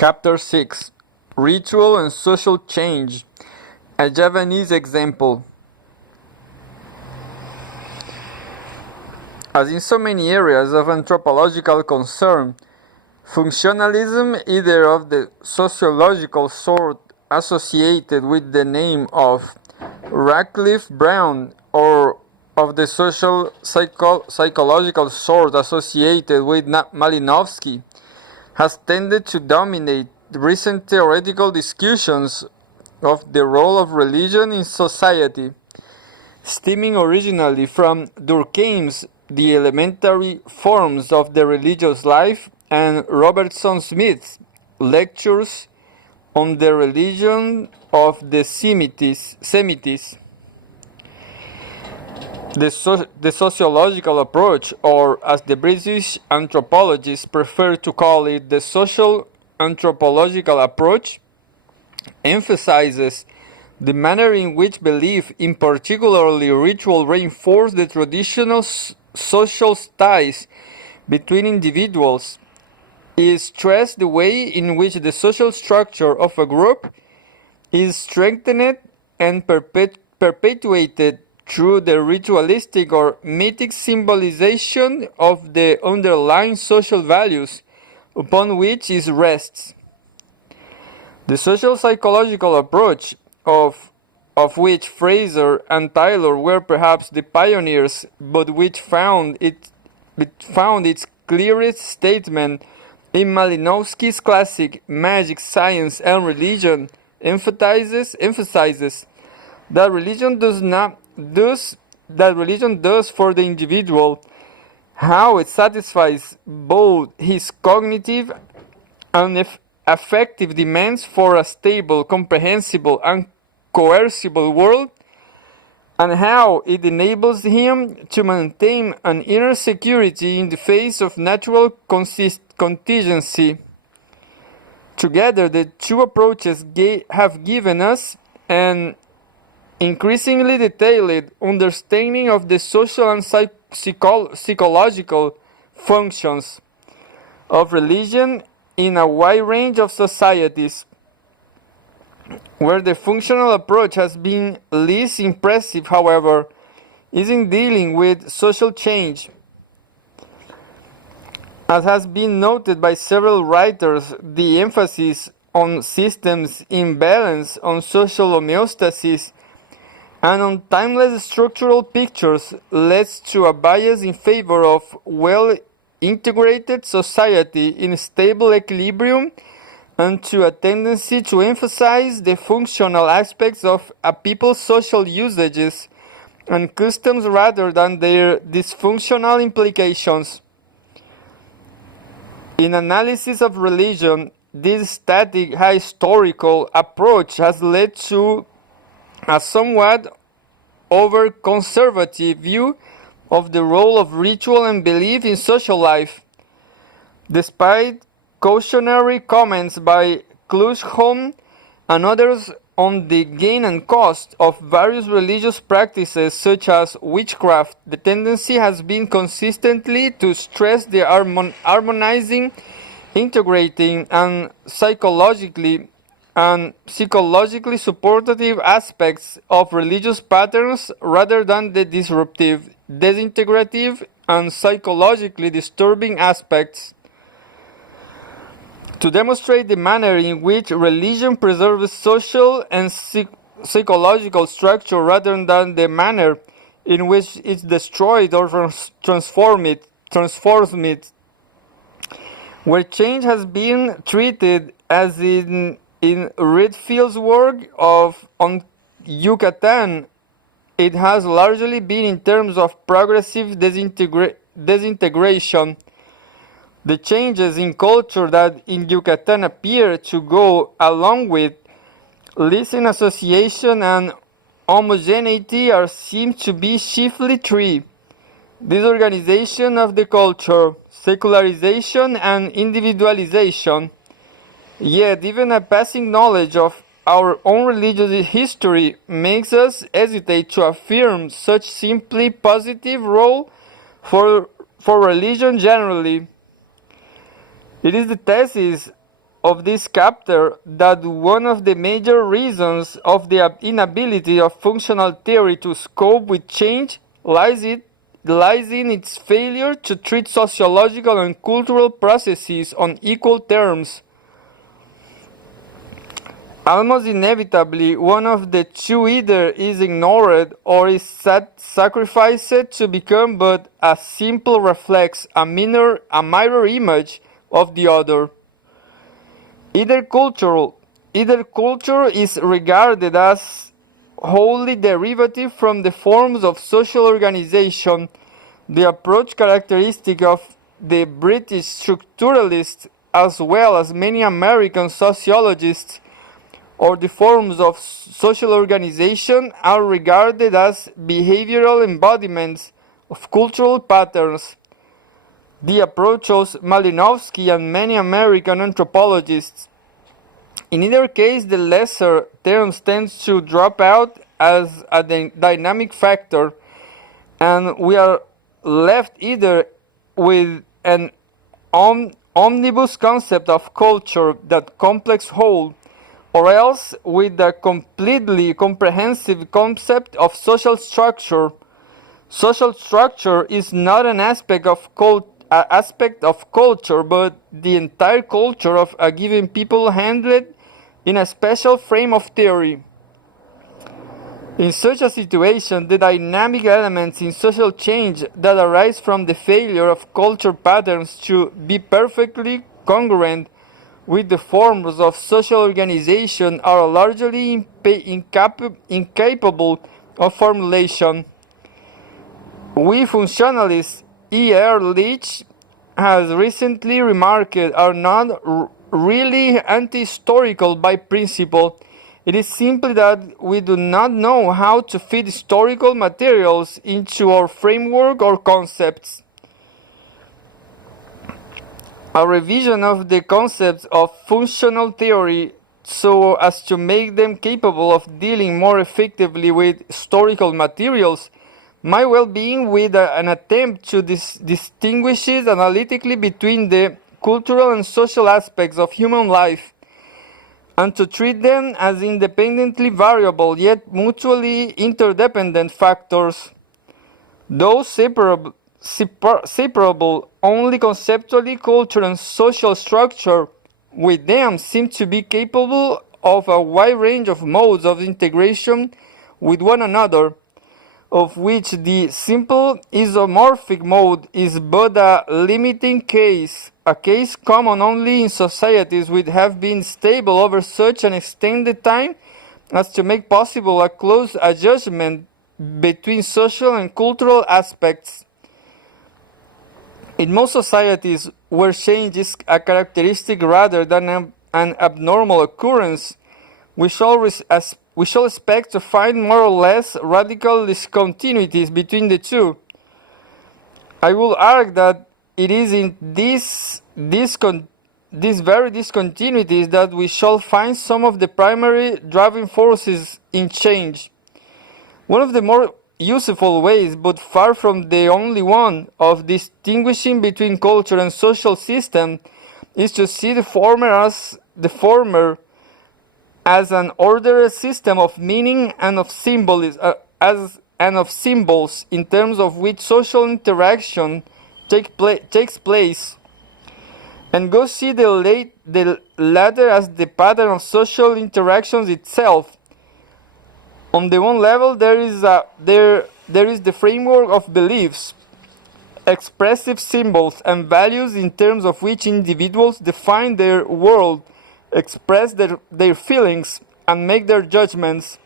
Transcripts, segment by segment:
Chapter 6 Ritual and Social Change. A Javanese example. As in so many areas of anthropological concern, functionalism, either of the sociological sort associated with the name of Radcliffe Brown or of the psychological sort associated with Malinowski, has tended to dominate recent theoretical discussions of the role of religion in society, stemming originally from Durkheim's The Elementary Forms of the Religious Life and Robertson Smith's lectures on the religion of the Semites. The sociological approach, or as the British anthropologists prefer to call it, the social anthropological approach, emphasizes the manner in which belief, in particularly ritual, reinforce the traditional social ties between individuals. It stresses the way in which the social structure of a group is strengthened and perpetuated through the ritualistic or mythic symbolization of the underlying social values upon which it rests. The social psychological approach, of which Fraser and Taylor were perhaps the pioneers, but which found its clearest statement in Malinowski's classic Magic, Science and Religion, emphasizes that religion does for the individual, how it satisfies both his cognitive and affective demands for a stable, comprehensible, and coercible world, and how it enables him to maintain an inner security in the face of natural contingency. Together, the two approaches have given us an increasingly detailed understanding of the social and psychological functions of religion in a wide range of societies. Where the functional approach has been least impressive, however, is in dealing with social change. As has been noted by several writers, the emphasis on systems in balance, on social homeostasis, and on timeless structural pictures leads to a bias in favor of well-integrated society in stable equilibrium, and to a tendency to emphasize the functional aspects of a people's social usages and customs rather than their dysfunctional implications. In analysis of religion, this static historical approach has led to a somewhat over-conservative view of the role of ritual and belief in social life. Despite cautionary comments by Klusholm and others on the gain and cost of various religious practices such as witchcraft, the tendency has been consistently to stress the harmonizing, integrating, and psychologically supportive aspects of religious patterns rather than the disruptive, disintegrative, and psychologically disturbing aspects. To demonstrate the manner in which religion preserves social and psychological structure rather than the manner in which it destroys or transforms it, where change has been treated as in Redfield's work on Yucatan, it has largely been in terms of progressive disintegration. The changes in culture that in Yucatan appear to go along with listen, association, and homogeneity are seen to be chiefly three: disorganization of the culture, secularization, and individualization. Yet even a passing knowledge of our own religious history makes us hesitate to affirm such simply positive role for religion generally. It is the thesis of this chapter that one of the major reasons of the inability of functional theory to cope with change lies in its failure to treat sociological and cultural processes on equal terms. Almost inevitably, one of the two either is ignored or is sacrificed to become but a simple reflex, a mirror image of the other. Either culture is regarded as wholly derivative from the forms of social organization, the approach characteristic of the British structuralists as well as many American sociologists, or the forms of social organization are regarded as behavioral embodiments of cultural patterns. The approach shows Malinowski and many American anthropologists. In either case, the lesser terms tends to drop out as a dynamic factor, and we are left either with an omnibus concept of culture, that complex whole, or else with a completely comprehensive concept of social structure. Social structure is not an aspect of culture, but the entire culture of a given people handled in a special frame of theory. In such a situation, the dynamic elements in social change that arise from the failure of culture patterns to be perfectly congruent with the forms of social organization are largely incapable of formulation. We functionalists, E.R. Leach has recently remarked, are not really anti-historical by principle. It is simply that we do not know how to fit historical materials into our framework or concepts. A revision of the concepts of functional theory so as to make them capable of dealing more effectively with historical materials might well begin with an attempt to distinguish analytically between the cultural and social aspects of human life, and to treat them as independently variable yet mutually interdependent factors. Though separable only conceptually, culture and social structure with them seem to be capable of a wide range of modes of integration with one another, of which the simple isomorphic mode is but a limiting case, a case common only in societies which have been stable over such an extended time as to make possible a close adjustment between social and cultural aspects. In most societies where change is a characteristic rather than an abnormal occurrence, we shall expect to find more or less radical discontinuities between the two. I will argue that it is in these very discontinuities that we shall find some of the primary driving forces in change. One of the more useful ways, but far from the only one, of distinguishing between culture and social system is to see the former as an ordered system of meaning and of symbols, in terms of which social interaction takes place, and go see the latter as the pattern of social interactions itself. On the one level, there is the framework of beliefs, expressive symbols, and values in terms of which individuals define their world, express their feelings, and make their judgments.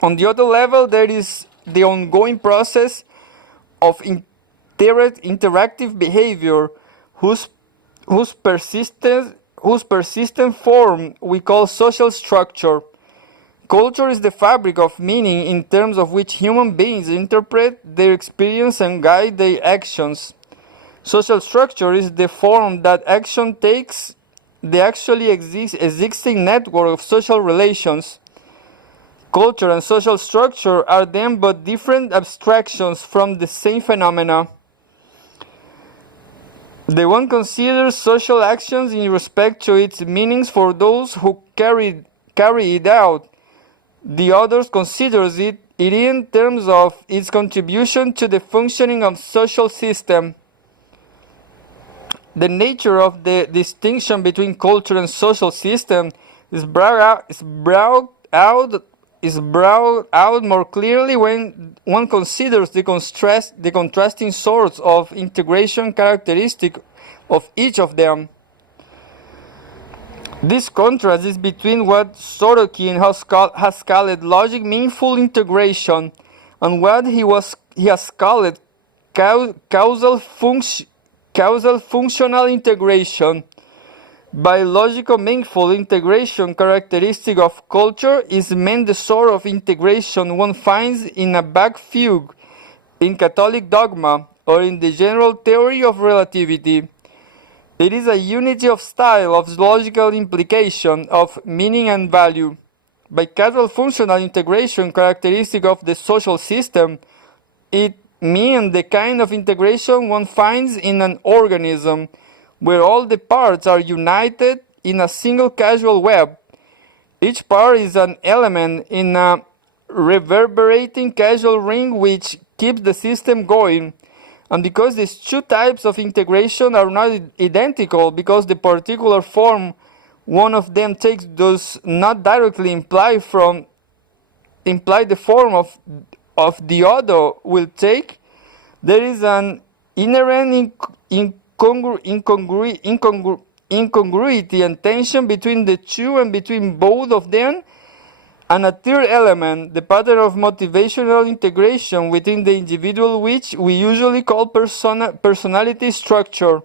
On the other level, there is the ongoing process of interactive behavior, whose persistent form we call social structure. Culture is the fabric of meaning in terms of which human beings interpret their experience and guide their actions. Social structure is the form that action takes, the actually existing network of social relations. Culture and social structure are then but different abstractions from the same phenomena. The one considers social actions in respect to its meanings for those who carry it out. The other considers it in terms of its contribution to the functioning of social system. The nature of the distinction between culture and social system is brought out more clearly when one considers the contrasting sorts of integration characteristic of each of them. This contrast is between what Sorokin has called logic meaningful integration and what he has called causal functional integration. Biological meaningful integration characteristic of culture is meant the sort of integration one finds in a Bach fugue, in Catholic dogma, or in the general theory of relativity. It is a unity of style, of logical implication, of meaning and value. By causal functional integration characteristic of the social system, it means the kind of integration one finds in an organism, where all the parts are united in a single causal web. Each part is an element in a reverberating causal ring which keeps the system going. And because these two types of integration are not identical, because the particular form one of them takes does not directly imply the form of the other will take, there is an inherent incongruity and tension between the two and between both of them. And a third element, the pattern of motivational integration within the individual, which we usually call personality structure.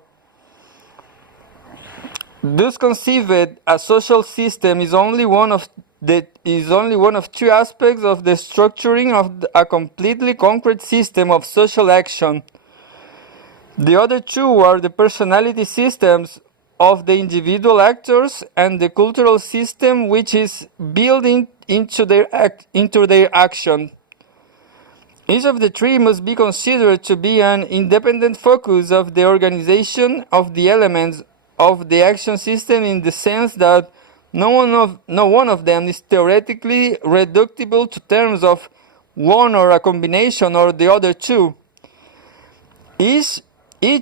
Thus conceived, a social system is only one of two aspects of the structuring of a completely concrete system of social action. The other two are the personality systems of the individual actors and the cultural system which is built into their action. Each of the three must be considered to be an independent focus of the organization of the elements of the action system, in the sense that no one of them is theoretically reducible to terms of one or a combination or the other two. Each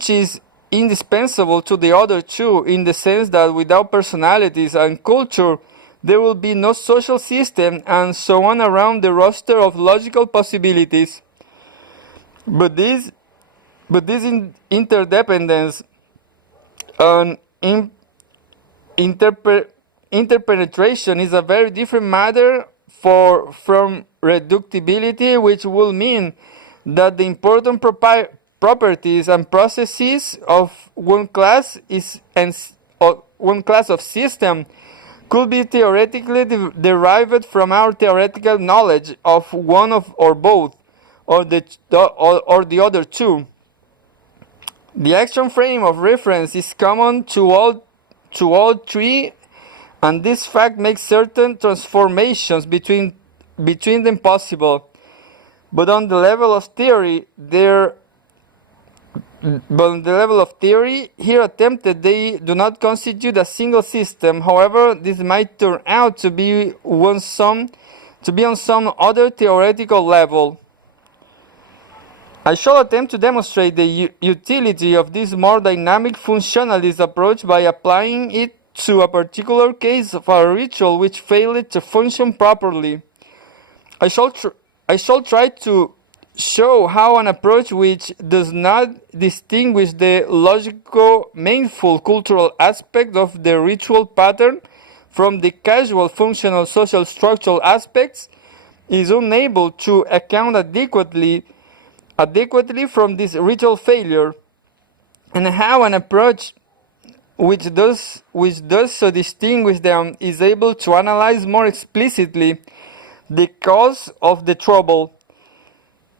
is indispensable to the other two, in the sense that without personalities and culture there will be no social system, and so on around the roster of logical possibilities. But this interdependence and interpenetration is a very different matter from reductibility, which will mean that the important properties and processes of one class of system could be theoretically derived from our theoretical knowledge of one of or both, or the other two. The action frame of reference is common to all three, and this fact makes certain transformations between them possible. But on the level of theory, here attempted, they do not constitute a single system. However, this might turn out to be on some other theoretical level. I shall attempt to demonstrate the utility of this more dynamic functionalist approach by applying it to a particular case of a ritual which failed to function properly. I shall try to show how an approach which does not distinguish the logical, meaningful cultural aspect of the ritual pattern from the casual, functional, social, structural aspects is unable to account adequately from this ritual failure, and how an approach which does so distinguish them is able to analyze more explicitly the cause of the trouble.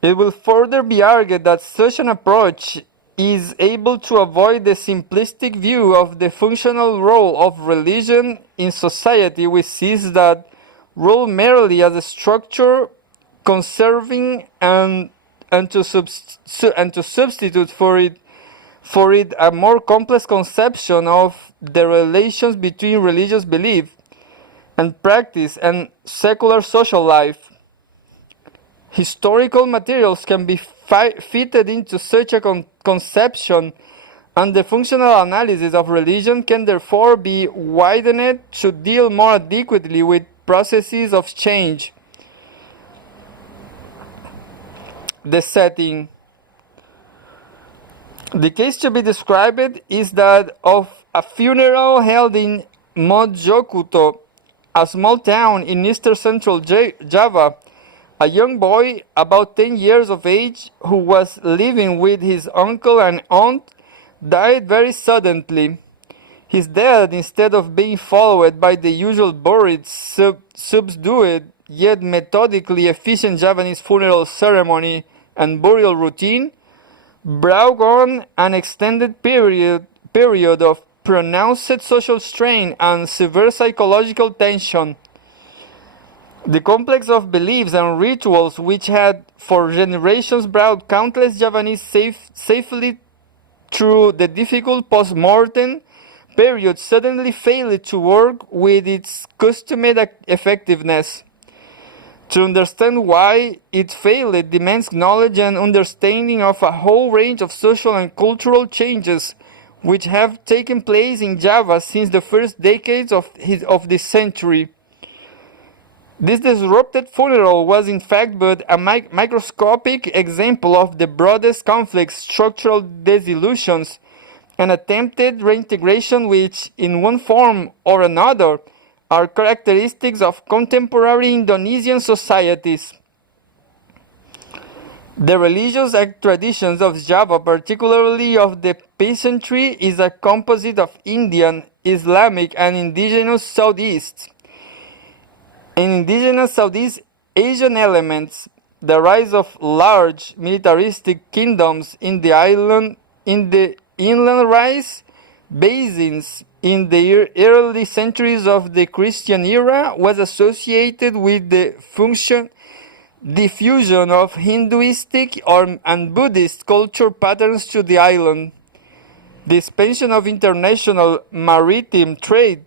It will further be argued that such an approach is able to avoid the simplistic view of the functional role of religion in society, which sees that role merely as a structure conserving and to substitute for it for it a more complex conception of the relations between religious belief and practice and secular social life. Historical materials can be fitted into such a conception, and the functional analysis of religion can therefore be widened to deal more adequately with processes of change. The setting. The case to be described is that of a funeral held in Mojokuto, a small town in eastern central Java. A young boy, about 10 years of age, who was living with his uncle and aunt, died very suddenly. His death, instead of being followed by the usual buried, subdued, yet methodically efficient Javanese funeral ceremony and burial routine, brought on an extended period of pronounced social strain and severe psychological tension. The complex of beliefs and rituals which had for generations brought countless Javanese safely through the difficult post-mortem period suddenly failed to work with its customary effectiveness. To understand why it failed demands knowledge and understanding of a whole range of social and cultural changes which have taken place in Java since the first decades of this century. This disrupted funeral was in fact but a microscopic example of the broadest conflicts, structural disillusions, and attempted reintegration which, in one form or another, are characteristics of contemporary Indonesian societies. The religious traditions of Java, particularly of the peasantry, is a composite of Indian, Islamic, and indigenous Southeast Asian elements. The rise of large militaristic kingdoms in the inland rice basins in the early centuries of the Christian era was associated with the diffusion of Hinduistic and Buddhist culture patterns to the island. The expansion of international maritime trade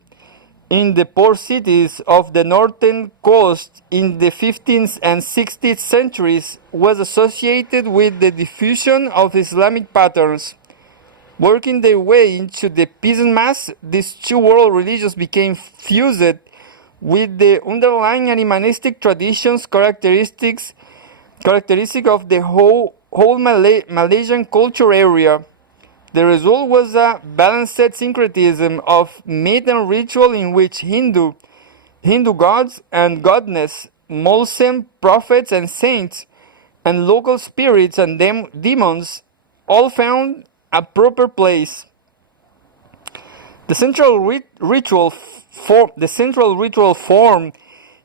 in the port cities of the northern coast in the 15th and 16th centuries was associated with the diffusion of Islamic patterns. Working their way into the peasant mass, these two world religions became fused with the underlying animistic traditions characteristic of the whole Malaysian culture area. The result was a balanced syncretism of myth and ritual in which Hindu gods and goddesses, Muslim prophets and saints, and local spirits and demons all found a proper place. The central ritual form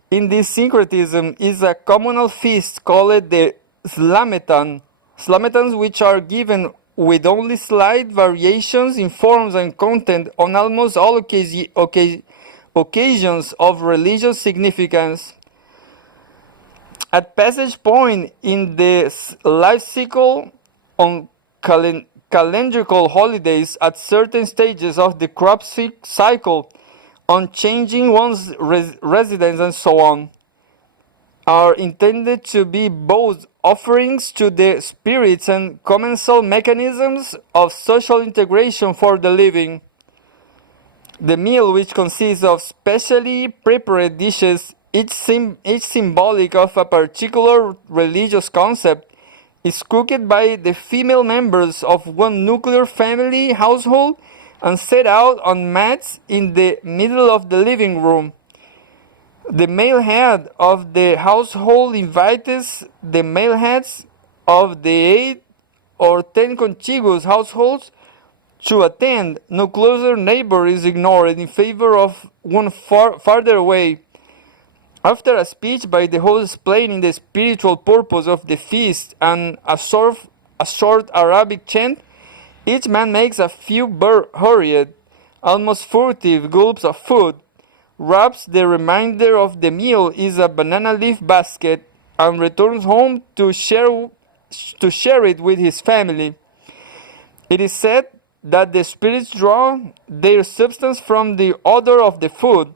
in this syncretism is a communal feast called the Slametan. Slametans, which are given with only slight variations in forms and content on almost all occasions of religious significance. At passage point in the life cycle, on calendrical holidays, at certain stages of the crop cycle, on changing one's residence, and so on, are intended to be both offerings to the spirits and commensal mechanisms of social integration for the living. The meal, which consists of specially prepared dishes, each symbolic of a particular religious concept, is cooked by the female members of one nuclear family household and set out on mats in the middle of the living room. The male head of the household invites the male heads of the 8 or 10 contiguous households to attend. No closer neighbor is ignored in favor of one farther away. After a speech by the host explaining the spiritual purpose of the feast and a short Arabic chant, each man makes a few hurried, almost furtive gulps of food, wraps the remainder of the meal in a banana leaf basket, and returns home to share it with his family. It is said that the spirits draw their substance from the odor of the food,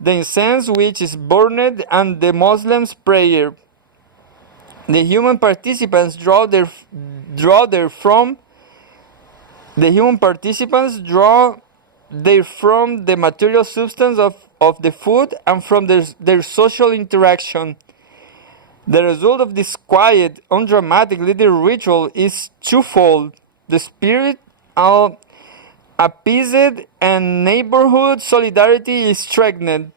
the incense which is burned, and the Muslims' prayer. The human participants draw their from the material substance of the food and from their social interaction. The result of this quiet, undramatic little ritual is twofold. The spirit are appeased and neighborhood solidarity is strengthened.